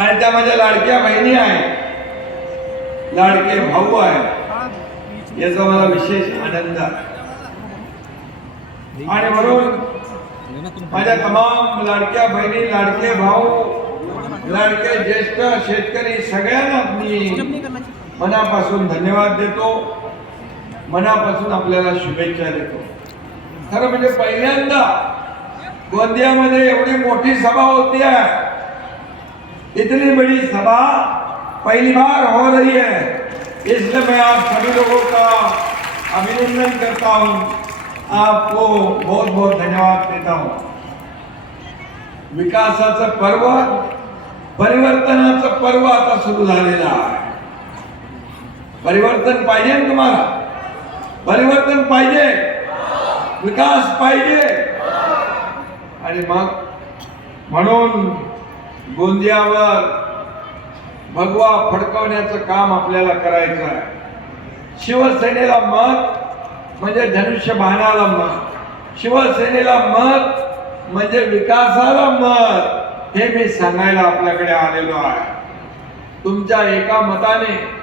आणि त्या माझ्या लाडक्या बहिणी आहेत लाडके भाऊ आहेत याचा मला विशेष आनंद आहे. आणि म्हणून माझ्या तमाम लाडक्या बहिणी लाडके भाऊ लाडके ज्येष्ठ शेतकरी सगळ्यांना मी मनापासून धन्यवाद देतो. मनापासून आपल्याला शुभेच्छा देतो. खरं म्हणजे पहिल्यांदा गोंदियामध्ये एवढी मोठी सभा होती आहे. इतनी बड़ी सभा पहली बार हो रही है। इसलिए मैं आप सभी लोगों का अभिनंदन करता हूं। आपको बहुत बहुत धन्यवाद देता हूं। विकासाचं पर्व परिवर्तनाचं पर्व आता सुरू झालेलं आहे। परिवर्तन पाहिजे ना तुम्हाला? परिवर्तन पाहिजे? विकास पाहिजे? आणि मग म्हणून गोंदियावर भगवा फडकवण्याचं काम आपल्याला करायचं आहे. शिवसेनेला मत म्हणजे धनुष्यबाणाला मत. शिवसेनेला मत म्हणजे विकासाला मत हे मी सांगायला आपल्याकडे आलेलो आहे. तुमच्या एका मताने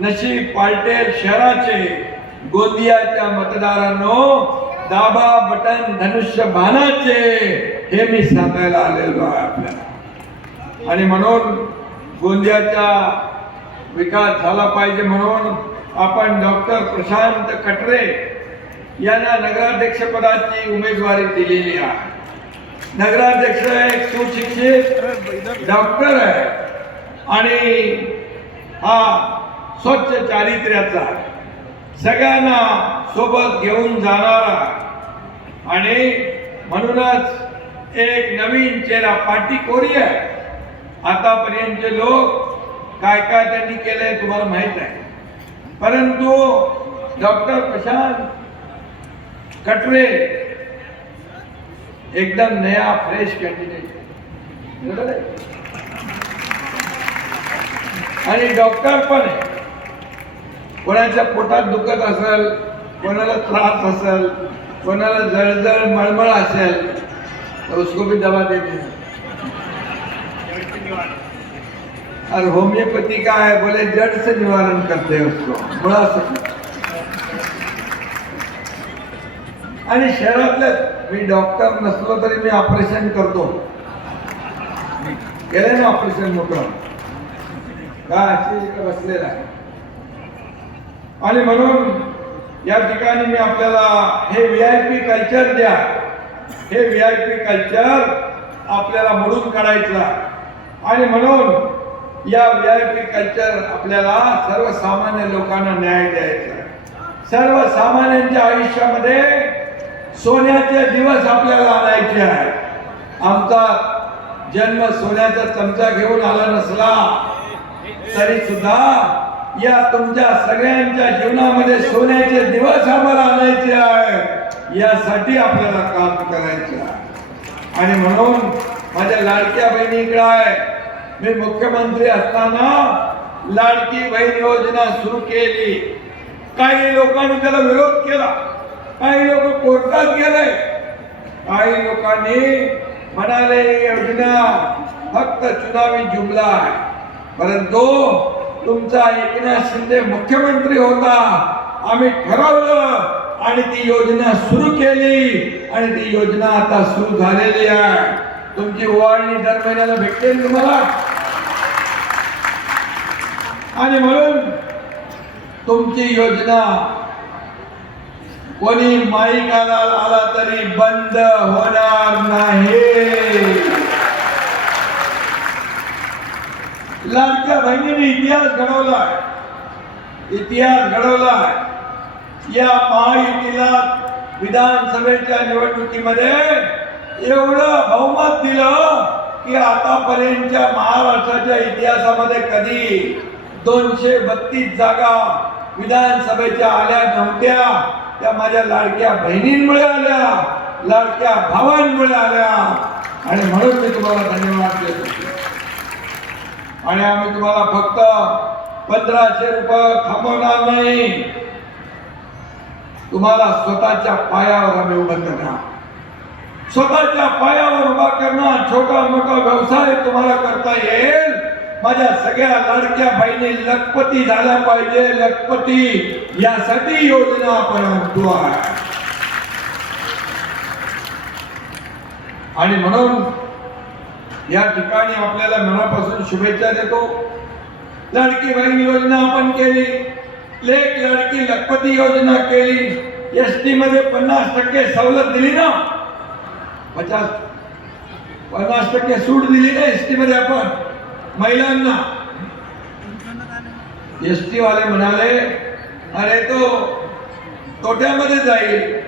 नशीब पालटेल शहराचे गोंदियाच्या मतदारांनो दाबा बटन धनुष्य बाणाचे हे मी सांगायला आलेलो आहे आपल्याला. आणि म्हणून गोंदियाचा विकास झाला पाहिजे म्हणून आपण डॉक्टर प्रशांत कटरे यांना नगराध्यक्षपदाची उमेदवारी दिलेली आहे. नगराध्यक्ष एक सुशिक्षित डॉक्टर आहे आणि हा स्वच्छ चारित्र्याचा सगळ्यांना सोबत घेऊन जाणारा आणि म्हणूनच एक नवीन चेहरा पाटी कोरी आहे. आतापर्यंतचे लोक काय काय त्यांनी केलंय तुम्हाला माहीत आहे परंतु डॉक्टर प्रशांत कटरे एकदम नया फ्रेश कॅन्डिडेट आणि डॉक्टर पण आहे. कोणाच्या पोटात दुखत असेल कोणाला त्रास असेल कोणाला जळजळ मळमळ असेल तर उसको भी दवा देते और होम्योपैथी का है बोले जड़ से निवारण करते हैं उसको. मुळा आणि शहरातले मी डॉक्टर नसलो तरी मी ऑपरेशन करतो. केलंय ना ऑपरेशन मोठं का अशी बसलेला आहे. आणि म्हणून या ठिकाणी मी आपल्याला हे व्ही आय पी कल्चर द्या. हे व्ही आय पी कल्चर आपल्याला मोडून काढायचं आणि म्हणून या व्ही आय पी कल्चर आपल्याला सर्वसामान्य लोकांना न्याय द्यायचा आहे. सर्वसामान्यांच्या आयुष्यामध्ये सोन्याचे दिवस आपल्याला आणायचे आहे. आमचा जन्म सोन्याचा चमचा घेऊन आला नसला तरी सुद्धा या तुमच्या सगळ्यांच्या जीवनामध्ये सोन्याचे दिवस आम्हाला आणायचे आहे. यासाठी आपल्याला काम करायचे आहे. आणि म्हणून माझ्या लाडक्या बहिणी इकडं आहे. मी मुख्यमंत्री असताना लाडकी बहीण योजना सुरू केली. काही लोकांनी त्याला विरोध केला. काही लोक कोर्टात गेले. काही लोकांनी म्हणाले योजना फक्त चुनावी जुमला आहे. परंतु तुमचा एकनाथ शिंदे मुख्यमंत्री होता. आम्ही ठरवलं आणि ती योजना सुरू केली आणि ती योजना आता सुरू झालेली आहे. तुमची ओवाळणी दर महिन्याला भेटते तुम्हाला? आणि म्हणून तुमची योजना कोणी माईकाला आला आला तरी बंद होणार नाही. लाडक्या बहिणीने इतिहास घडवलाय. इतिहास घडवलाय. या महायुतीला विधानसभेच्या निवडणुकीमध्ये एवढं बहुमत दिलं की आतापर्यंतच्या महाराष्ट्राच्या इतिहासामध्ये कधी दोनशे बत्तीस जागा विधानसभेच्या आल्या नव्हत्या. त्या माझ्या लाडक्या बहिणींमुळे आल्या लाडक्या भावांमुळे आल्या. आणि म्हणून मी तुम्हाला धन्यवाद देतो. आणि आम्ही तुम्हाला फक्त पंधराशे रुपये थांबवणार नाही. तुम्हाला स्वतःच्या पायावर आम्ही उभं करणार. स्वतःच्या पायावर उभा करणार छोटा मोठा व्यवसाय तुम्हाला करता येईल. माझ्या सगळ्या लाडक्या बहिणी लखपती झाल्या पाहिजे. लखपती यासाठी योजना आपण म्हणतो आहे. आणि म्हणून या ठिकाणी आपल्याला मनापासून शुभेच्छा देतो. लाडकी बहीण योजना आपण केली. लेख लाडकी लखपती योजना केली. एस टी मध्ये पन्नास टक्के सवलत दिली ना? पचास. पन्नास टक्के सूट दिली ना एस टी मध्ये आपण. महिलांना. एस टी वाले म्हणाले अरे तो तोट्यामध्ये जाईल.